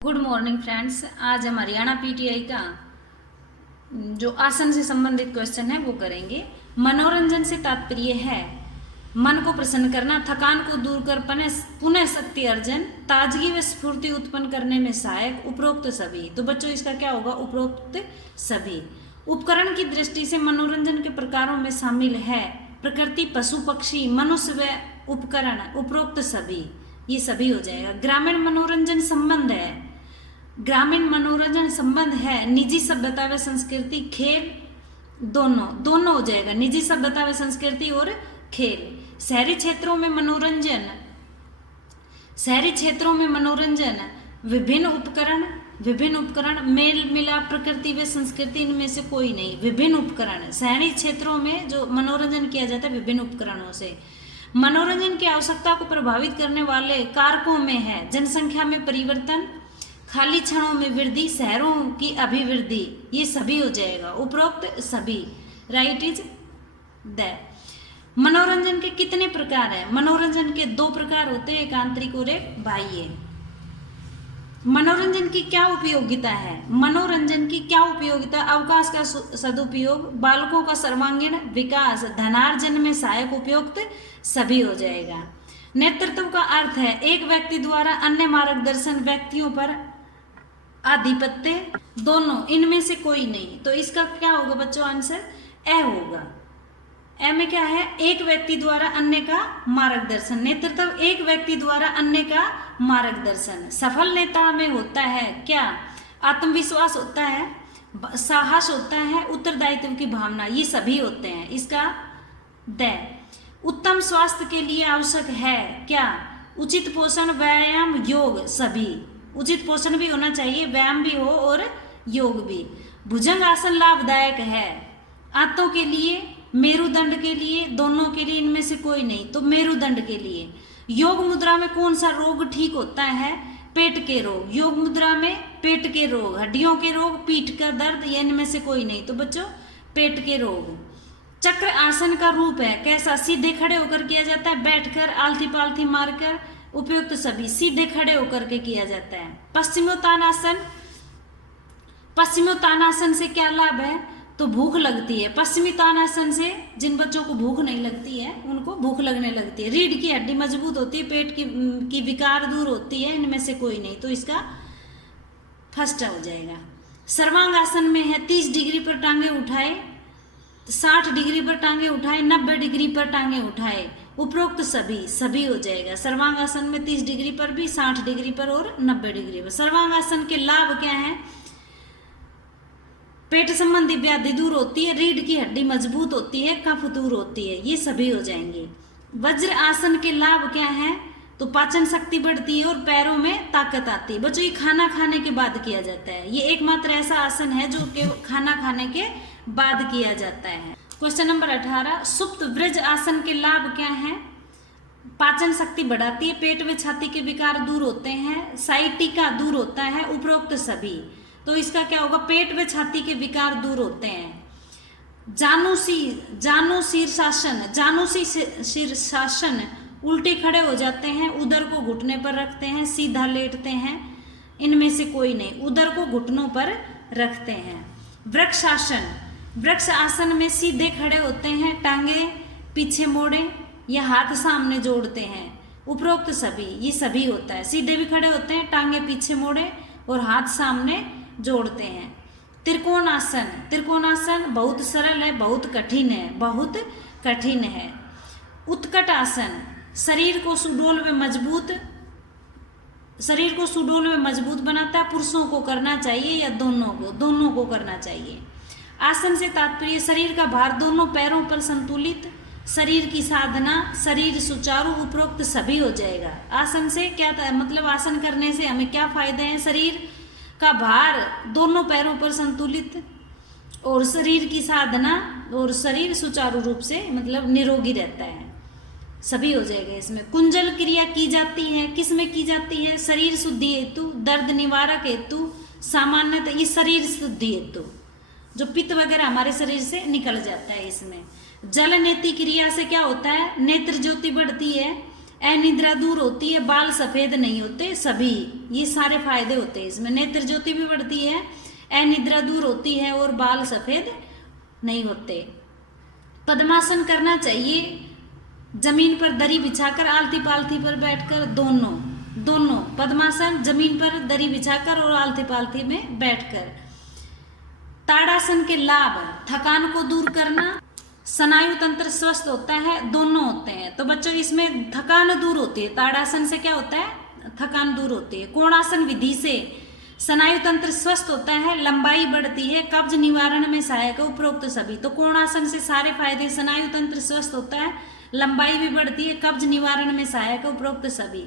Good morning friends. आज हम Haryana PTI का जो आसन से संबंधित क्वेश्चन है वो करेंगे। मनोरंजन से तात्पर्य है मन को प्रसन्न करना, थकान को दूर कर पुनः शक्ति अर्जन, ताजगी व स्फूर्ति उत्पन्न करने में सहायक, उपरोक्त सभी। तो बच्चों इसका क्या होगा? उपरोक्त सभी। उपकरण की दृष्टि से मनोरंजन के प्रकारों में शामिल है प्रकृति, पशु पक्षी, मनुष्य व उपकरण, उपरोक्त सभी। ये सभी हो जाएगा। ग्रामीण मनोरंजन संबंध है, ग्रामीण मनोरंजन संबंध है निजी सभ्यता व संस्कृति, खेल, दोनों हो जाएगा, निजी सभ्यता व संस्कृति और खेल। शहरी क्षेत्रों में मनोरंजन विभिन्न उपकरण, मेल मिलाप, प्रकृति व संस्कृति, इनमें से कोई नहीं। विभिन्न उपकरण, शहरी क्षेत्रों में जो मनोरंजन किया जाता है विभिन्न उपकरणों से। मनोरंजन की आवश्यकता को प्रभावित करने वाले कारकों में है जनसंख्या में परिवर्तन, खाली क्षणों में वृद्धि, शहरों की अभिवृद्धि। ये सभी हो जाएगा, उपरोक्त सभी। Right is the. मनोरंजन के कितने प्रकार हैं? मनोरंजन के दो प्रकार होते हैं, एक आंतरिक और एक बाह्य। मनोरंजन की क्या उपयोगिता है? मनोरंजन की क्या उपयोगिता? अवकाश का सदुपयोग, बालकों का सर्वांगीण विकास, धनार्जन में सहायक, उपयुक्त सभी हो जाएगा। नेतृत्व का अर्थ है एक व्यक्ति द्वारा अन्य मार्गदर्शन, व्यक्तियों पर आधिपत्य, दोनों, इनमें से कोई नहीं। तो इसका क्या होगा बच्चों? आंसर ए होगा। ए में क्या है? एक व्यक्ति द्वारा अन्य का मार्गदर्शन, नेतृत्व एक व्यक्ति द्वारा अन्य का मार्गदर्शन। सफल नेता में होता है क्या? आत्मविश्वास होता है, साहस होता है, उत्तरदायित्व की भावना, ये सभी होते हैं। इसका द। उत्तम स्वास्थ्य के लिए आवश्यक है क्या? उचित पोषण, व्यायाम, योग, सभी। उचित पोषण भी होना चाहिए, व्यायाम भी हो और योग भी। भुजंग आसन लाभदायक है आंतों के लिए, मेरुदंड के लिए, दोनों के लिए, इनमें से कोई नहीं। तो मेरुदंड के लिए। योग मुद्रा में कौन सा रोग ठीक होता है? पेट के रोग। योग मुद्रा में पेट के रोग, हड्डियों के रोग, पीठ का दर्द, या इनमें से कोई नहीं। तो बच्चों पेट के रोग। चक्र आसन का रूप है कैसा? सीधे खड़े होकर किया जाता है, बैठकर, आलथी पालथी मारकर, उपयुक्त सभी। सीधे खड़े होकर के किया जाता है। पश्चिमोत्तानासन से क्या लाभ है? तो भूख लगती है। पश्चिमी तानासन से जिन बच्चों को भूख नहीं लगती है उनको भूख लगने लगती है। रीढ़ की हड्डी मजबूत होती है, पेट की विकार दूर होती है, इनमें से कोई नहीं। तो इसका फर्स्ट हो जाएगा। सर्वांग आसन में है 30 डिग्री पर टांगे उठाए, 60 डिग्री पर टांगे उठाए, 90 डिग्री पर टांगे उठाए, उपरोक्त सभी हो जाएगा। सर्वांग आसन में 30 डिग्री पर भी, 60 डिग्री पर और 90 डिग्री पर। सर्वांग आसन के लाभ क्या हैं? पेट संबंधी व्याधि दूर होती है, रीढ़ की हड्डी मजबूत होती है, कफ दूर होती है, ये सभी हो जाएंगे। वज्र आसन के लाभ क्या हैं? तो पाचन शक्ति बढ़ती है और पैरों में ताकत आती है। बच्चों ये खाना खाने के बाद किया जाता है, ये एकमात्र ऐसा आसन है जो खाना खाने के बाद किया जाता है। क्वेश्चन नंबर 18, सुप्त वृज आसन के लाभ क्या हैं? पाचन शक्ति बढ़ाती है, पेट व छाती के विकार दूर होते हैं, साइटिका दूर होता है, उपरोक्त सभी। तो इसका क्या होगा? पेट व छाती के विकार दूर होते हैं। जानु शीर्षासन, उल्टे खड़े हो जाते हैं, उदर को घुटने पर रखते हैं, सीधा लेटते हैं, इनमें से कोई नहीं। उदर को घुटनों पर रखते हैं। वृक्ष आसन में सीधे खड़े होते हैं, टांगे पीछे मोड़े या हाथ सामने जोड़ते हैं, उपरोक्त सभी। ये सभी होता है। सीधे भी खड़े होते हैं, टांगे पीछे मोड़े और हाथ सामने जोड़ते हैं। त्रिकोणासन बहुत सरल है, बहुत कठिन है। उत्कट आसन, शरीर को सुडौल व मजबूत बनाता है, पुरुषों को करना चाहिए या दोनों को करना चाहिए। आसन से तात्पर्य शरीर का भार दोनों पैरों पर संतुलित, शरीर की साधना, शरीर सुचारू, उपरोक्त सभी हो जाएगा। आसन से क्या मतलब? आसन करने से हमें क्या फायदे हैं? शरीर का भार दोनों पैरों पर संतुलित और शरीर की साधना और शरीर सुचारू रूप से मतलब निरोगी रहता है, सभी हो जाएगा इसमें। कुंजल क्रिया की जाती है, किस में की जाती है? शरीर शुद्धि हेतु, दर्द निवारक हेतु, सामान्यतः ये शरीर शुद्धि हेतु, जो पित्त वगैरह हमारे शरीर से निकल जाता है इसमें। जल नेति क्रिया से क्या होता है? नेत्र ज्योति बढ़ती है, अनिद्रा दूर होती है, बाल सफेद नहीं होते सभी, ये सारे फायदे होते हैं इसमें। नेत्र ज्योति भी बढ़ती है, अनिद्रा दूर होती है और बाल सफेद नहीं होते। पद्मासन करना चाहिए जमीन पर दरी बिछाकर, आलती पालथी पर बैठकर, दोनों पद्मासन जमीन पर दरी बिछाकर और आलती पालथी में बैठकर। ताड़ासन के लाभ, थकान को दूर करना, स्नायु तंत्र स्वस्थ होता है, दोनों होते हैं। तो बच्चों इसमें थकान दूर होती है, ताड़ासन से क्या होता है, थकान दूर होती है। कोणासन विधि से स्नायु तंत्र स्वस्थ होता है, लंबाई बढ़ती है, कब्ज निवारण में सहायक है, उपरोक्त सभी। तो कोणासन से सारे फायदे, स्नायु तंत्र स्वस्थ होता है, लंबाई भी बढ़ती है, कब्ज निवारण में सहायक है, उपरोक्त सभी।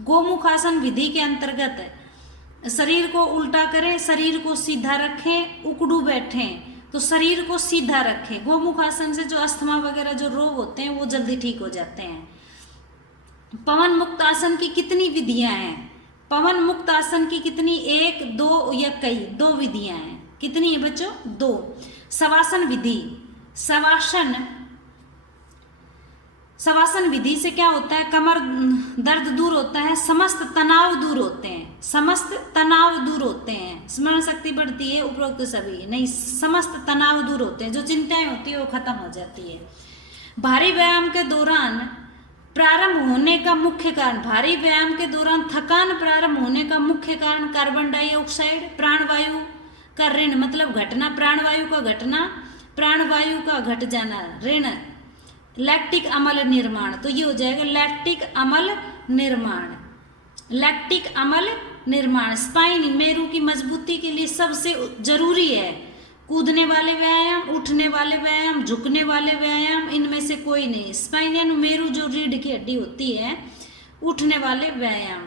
गोमुखासन विधि के अंतर्गत शरीर को उल्टा करें, शरीर को सीधा रखें, उकड़ू बैठें, तो शरीर को सीधा रखें। गोमुख आसन से जो अस्थमा वगैरह जो रोग होते हैं वो जल्दी ठीक हो जाते हैं। पवन मुक्त आसन की कितनी विधियां हैं? पवन मुक्त आसन की कितनी, 1, 2 या कई, 2 विधियां हैं। कितनी है बच्चों? 2। शवासन विधि, शवासन विधि से क्या होता है, कमर दर्द दूर होता है, समस्त तनाव दूर होते हैं, समस्त तनाव दूर होते हैं, स्मरण शक्ति बढ़ती है, उपरोक्त सभी नहीं, समस्त तनाव दूर होते हैं, जो चिंताएं होती है वो खत्म हो जाती है। भारी व्यायाम के दौरान प्रारंभ होने का मुख्य कारण, भारी व्यायाम के दौरान थकान प्रारंभ होने का मुख्य कारण कार्बन डाइऑक्साइड, प्राणवायु का ऋण मतलब घटना, प्राणवायु का घटना, प्राणवायु का घट जाना, ऋण, लैक्टिक अम्ल निर्माण। तो ये हो जाएगा लैक्टिक अम्ल निर्माण, लैक्टिक अम्ल निर्माण। स्पाइन, मेरू की मजबूती के लिए सबसे जरूरी है कूदने वाले व्यायाम, उठने वाले व्यायाम, झुकने वाले व्यायाम, इनमें से कोई नहीं। स्पाइन यानी मेरू जो रीढ़ की हड्डी होती है, उठने वाले व्यायाम।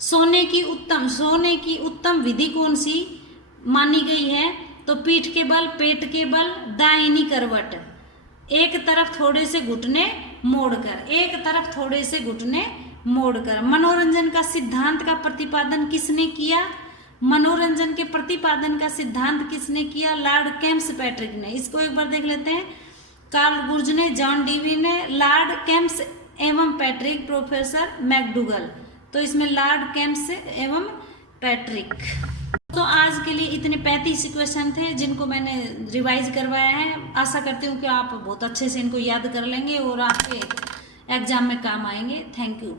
सोने की उत्तम विधि कौन सी मानी गई है? तो पीठ के बल, पेट के बल, दाहिनी करवट, एक तरफ थोड़े से घुटने मोड़कर, एक तरफ थोड़े से घुटने मोड़कर। मनोरंजन का सिद्धांत का प्रतिपादन किसने किया? मनोरंजन के प्रतिपादन का सिद्धांत किसने किया? लॉर्ड कैम्पस-पैट्रिक ने। इसको एक बार देख लेते हैं। कार्ल गुर्ज ने, जॉन डीवी ने, लॉर्ड कैम्प्स एवं पैट्रिक, प्रोफेसर मैकडूगल। तो इसमें लॉर्ड कैम्प्स एवं पैट्रिक। तो आज के लिए इतने 35 क्वेश्चन थे जिनको मैंने रिवाइज करवाया है। आशा करती हूँ कि आप बहुत अच्छे से इनको याद कर लेंगे और आपके एग्जाम में काम आएंगे। Thank you.